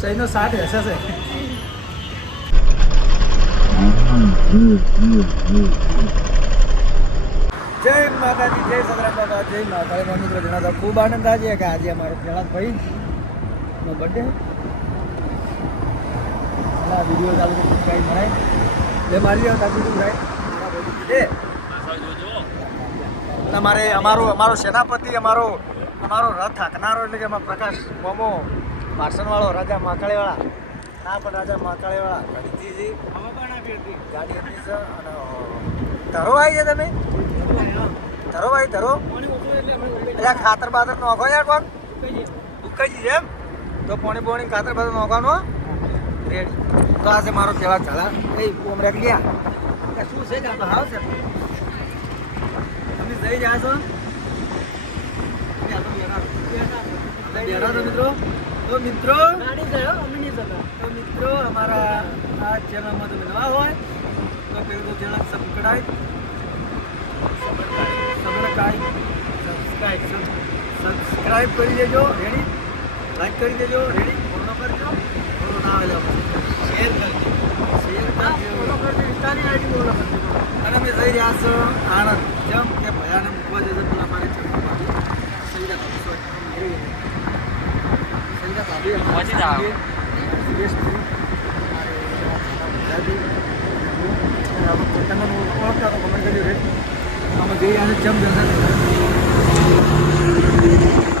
ચઈનો 60 હશે છે. જય માતાજી, જય સદરામ બાબા, જય માતાજી. મિત્રો જણાવતા ખૂબ આનંદ થાય છે કે આજે અમારો પ્રહલાદભાઈ નો બર્થડે. વિડીયો ચાલુ કરી કાંઈ ભણાય એટલે મારી તાજુ ભાઈ તમારે અમારો સેનાપતિ અમારો રથ હાંકનારો એટલે કે એમાં પ્રકાશ મોમો માર્સનવાળો રાજા માકાળીવાળા પણ રાજા માકાળીવાળા ગાડી હતી છે. અને ધરો આવી છે તમે ધરો એટલે ખાતર બાતર નોખો યાર કોણ ઉકાજી છે એમ તો પોણી ખાતર બાતર નોખવાનું રેડી. તો આજે મારો કહેવા ચાલા કઈ ઓમ રેકલિયા શું છે કે હાવ છે તમે જઈ રહ્યા છો મિત્રો અમારા આ ચેનલમાં તમે નવા હોય તો પેલું તો ચેનલ સબસ્ક્રાઈબ કરી દેજો રેડી, લાઈક કરી દેજો રેડી, ફોલો કરજો, ફોલો ના આવે શેર કરજો અને અમે જઈ રહ્યા છો આણંદ. જેમ કે ભયાને મૂકવા જશે પેલા અમારે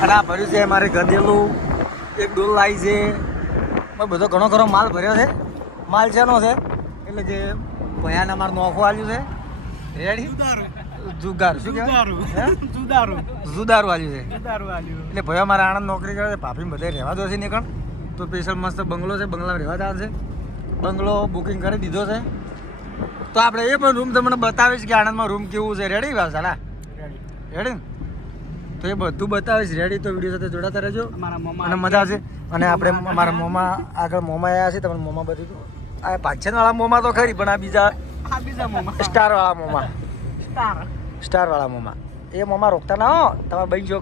અને આ ભર્યું છે મારે ગધેલું એક ડોલ લાવી છે. બધો ઘણો ખરો માલ ભર્યો છે. માલ શેનો છે એટલે કે ભયાને અમારે નોખું આવ્યું છે રેડી જુગાર શું કહેવાય જુદારું આવ્યું છે એટલે ભયા મારે આણંદ નોકરી કરે છે. ભાભી બધે રહેવા દો છે નીકળ તો સ્પેશિયલ મસ્ત બંગલો છે, બંગલામાં રહેવા જવાનું છે. બંગલો બુકિંગ કરી દીધો છે તો આપણે એ પણ રૂમ તમને બતાવીશ કે આણંદમાં રૂમ કેવું છે. રેડી સાલા રેડી તો એ બધું બતાવીશ રેડી. તો વિડીયો સાથે જોડાતા રહેજો અને મજા આવશે. અને આપણે અમારા મોમાં આગળ મોમાં આવ્યા છે તમને મોમાં બધું આ પાછળવાળા મોમાં તો ખરી પણ આ બીજા સ્ટારવાળા મોમાં એ મોમાં રોકતા ના હો તમારે બઈ જો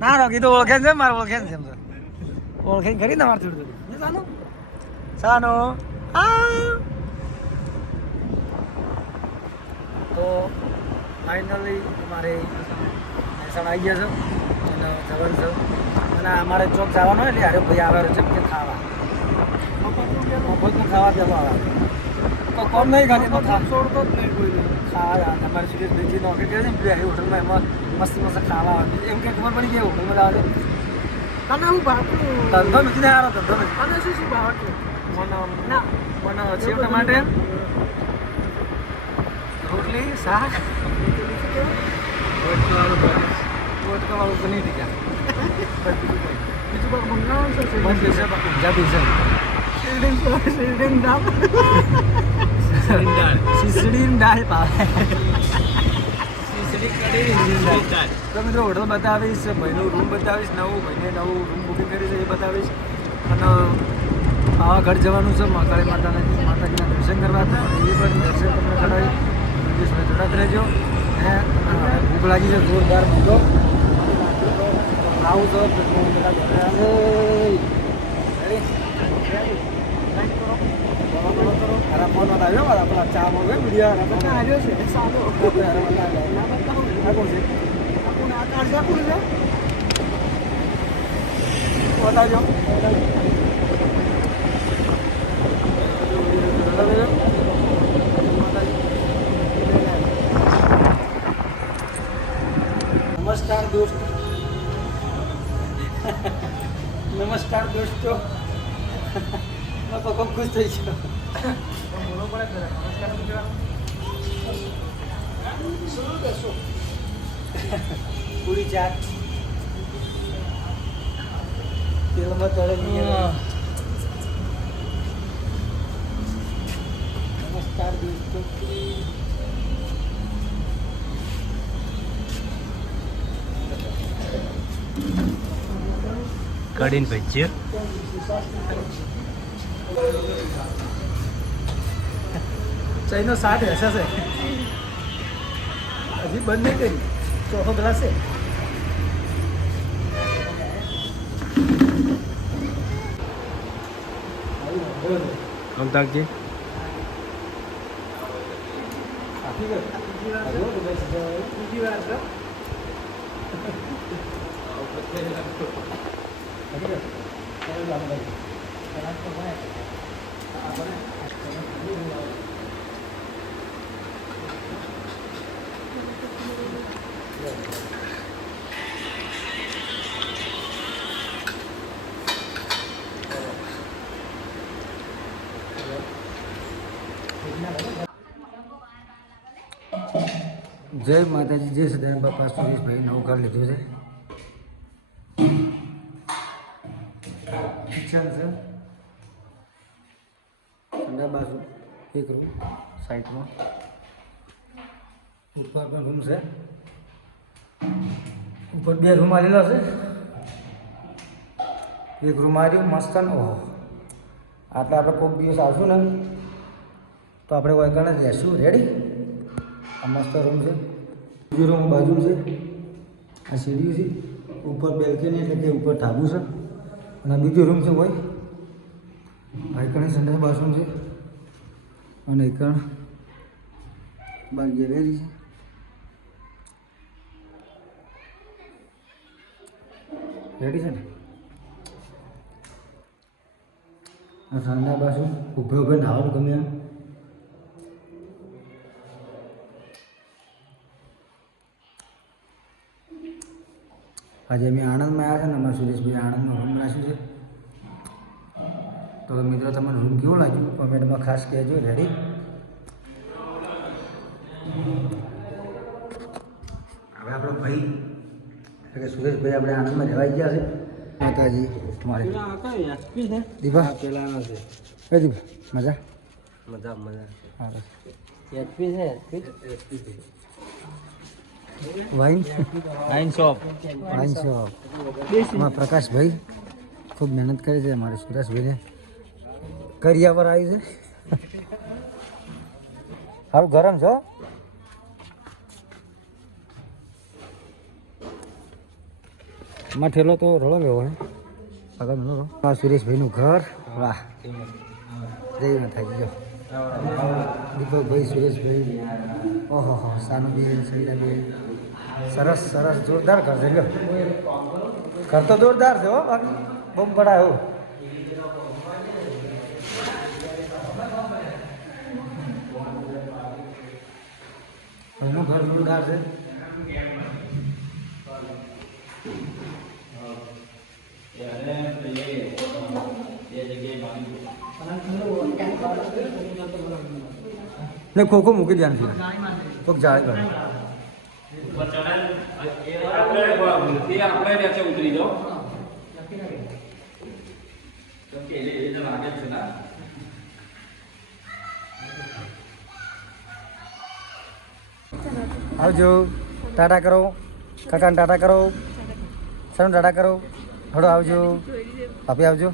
ના રોકી તો ઓળખે છે મારે ઓળખે છે ઓળખે ખરી ને મારે થોડું થોડું સાનો તો ફાઇનલી અમારે મહેસાણા આવી ગયા છે અને જવાનું છે અને અમારે ચોક જવાનો એટલે અરે ભાઈ આવે છે કે ખાવા મફતનું ખાવા પેલો આવે તો કોમ નહીં ખાલી છોડતો જ નહીં કોઈ ખાવા અમારે સુધી બીજી નોકરી કરી ને બે હોટલમાં એમાં મસ્ત ખાવા આવે એમ કે ખબર પડી ગઈ હોટલમાં આવે તને હું ભાવ ધંધો નથી ને સારો ધંધો નથી અને શું ભાવ મને સેવ ટમાટે રોટલી શાક વોટકાવાળું પનીર ટીકા બીજું કોઈ મંગાવવાનું છે પંજાબી છે ખીચડી દાળ ભાવે તો મિત્રો હોટલ બતાવીશ, ભાઈનું રૂમ બતાવીશ, ભાઈને નવું રૂમ બુકિંગ કરી છે એ બતાવીશ. અને પાવાગઢ જવાનું છે માતાજીના દર્શન કરવા હતા એ પણ દર્શન તમને કરાવી જોડાત રહેજો. અને ભૂખ લાગી છે જોરદાર ભૂખો આવું તો ખરાબ ફોન આવ્યો આપણા ચા મળે વિડીયો આવ્યો છે સારો બતાવજો નમસ્કાર દોસ્તો નમસ્કાર દોસ્તો ખૂબ ખુશ થઈ ગયો પૂરી ચાટ તેલમાં તળેલી નમસ્કાર દોસ્તો કઢીને ભજીએ ચઈનો 60 હશે છે હજી બંધ નહીં કરી ચોથો ગ્લાસ છે અમદાવાદજી જય માતાજી, જય સદાન બાપા. સુરેશભાઈ નવું ઘર લીધું છે. કિચન છે, ઠંડા બાજુ એક રૂમ સાઈડમાં, ઉપર પણ રૂમ છે. ઉપર 2 રૂમ આવેલા છે. એક રૂમ આવ્યું મસ્ત. ઓહો, આટલા આપણે કોઈક દિવસ આવશું ને તો આપણે વળગાને રહેશું. રેડી? આ મસ્ત રૂમ છે. બીજો રૂમ બાજુ છે. આ સીડી છે. ઉપર બેલ્કની એટલે કે ઉપર ધાબુ છે. અને બીજો રૂમ છે ભાઈ. આઈકણ સંડાસ બાથરૂમ છે. અને આઈકણ બાર ગેલેરી છે. રેડી છે ને? આ સંડાસ બાથરૂમ ઊભે ઊભે નાવાનું ગમે. આજે અમે આણંદમાં આવ્યા છે ને, અમારા સુરેશભાઈ આણંદમાં રૂમ રાખ્યું છે. તો મિત્રો, તમને રૂમ કેવું લાગ્યું કોમેન્ટમાં ખાસ કહેજો. રેડી? હવે આપણો ભાઈ એટલે કે સુરેશભાઈ આપણે આણંદમાં રહેવા ગયા છે. માતાજી તમારે દીપા પેલા છે. કઈ દીપા મજા મજા મજા. હા, એચપી છે. વાઇન શોપ એમાં પ્રકાશભાઈ ખૂબ મહેનત કરે છે. અમારે સુરેશભાઈને કરિયા પર આવી છે. સારું ગરમ છો. એમાં ઠેલો તો રોળો લેવો હે આગળ મેળો. આ સુરેશભાઈનું ઘર. વાહ, જય માતાજી. જો દીપકભાઈ, સુરેશભાઈ, ઓહો હો, સાનુબેન, સૈરાબેન, સરસ સરસ જોરદાર ઘર છે. લ્યો, ઘર તો જોરદાર છે હો, બાકી બહુ પડા હો. એનું ઘર જોરદાર છે. ને ખોખો મૂકી ધ્યાન છે. કોક જાળી કાઢે. ઉતરી જાઓ. આવજો. ટાટા કરો કાકાને, ટાટા કરો સર, ટાટા કરો. હડો આવજો. ભાભી આવજો.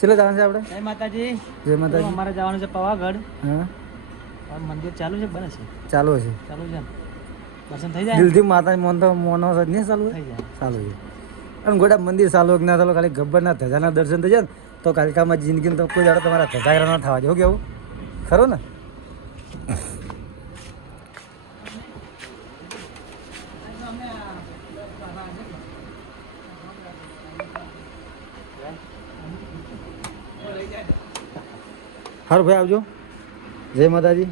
ચલો જવાનું છે આપણે. જય માતાજી. જય માતાજી. અમારે જવાનું છે પાવાગઢ. હા, મંદિર ચાલુ છે, બને છે? ચાલુ છે. ચાલુ છે. દર્શન થઈ જાય. દિલથી માતાજી મોન તો મોનો નહીં ચાલુ થઈ જાય. ચાલુ છે. અને ગોડા મંદિર ચાલુ કે ના ચાલુ, ખાલી ગબ્બરના ધજાના દર્શન થઈ જાય ને તો કાલિકામાં જિંદગીને તો કોઈ દાડો તમારા ધજાગરા ના થવા જેવું. કેવું ખરું ને? હારું ભાઈ, આવજો. જય માતાજી.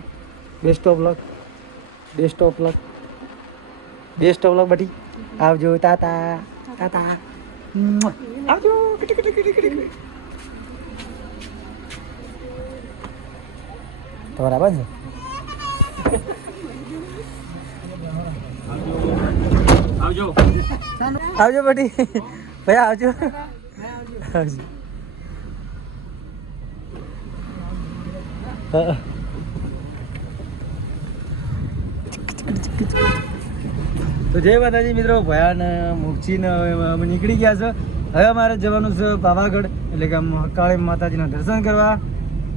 Best of luck. Best of luck. Best of luck બટી. આવજો. તાતા તાતા. આવજો. તમારા બરાબર છે. આવજો. આવજો બટી. ભાઈ આવજો. આવજો. તો જય માતાજી મિત્રો. ભયાન મુખચીને અમે નીકળી ગયા છે. હવે અમારે જવાનું છે પાવાગઢ એટલે કે મહાકાળી માતાજીના દર્શન કરવા.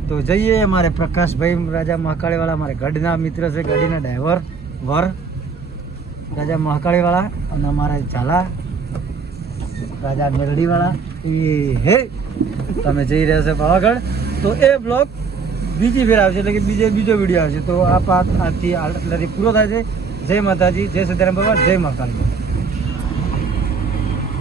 તો જઈએ. અમારે પ્રકાશભાઈ રાજા મહાકાળીવાળા અમારે ગઢના મિત્ર છે, ગાડીના ડ્રાઈવર વર રાજા મહાકાળીવાળા, અને અમારા ઝાલા રાજા મેરડીવાળા એ હે તમે જઈ રહ્યા છો પાવાગઢ. તો એ બ્લોગ બીજી ફેર આવશે એટલે કે બીજો વિડીયો આવશે. તો આ પાઠ આજથી આટલાથી પૂરો થાય છે. જય માતાજી, જય સત્યારામ બાબા, જય મહાકાળી.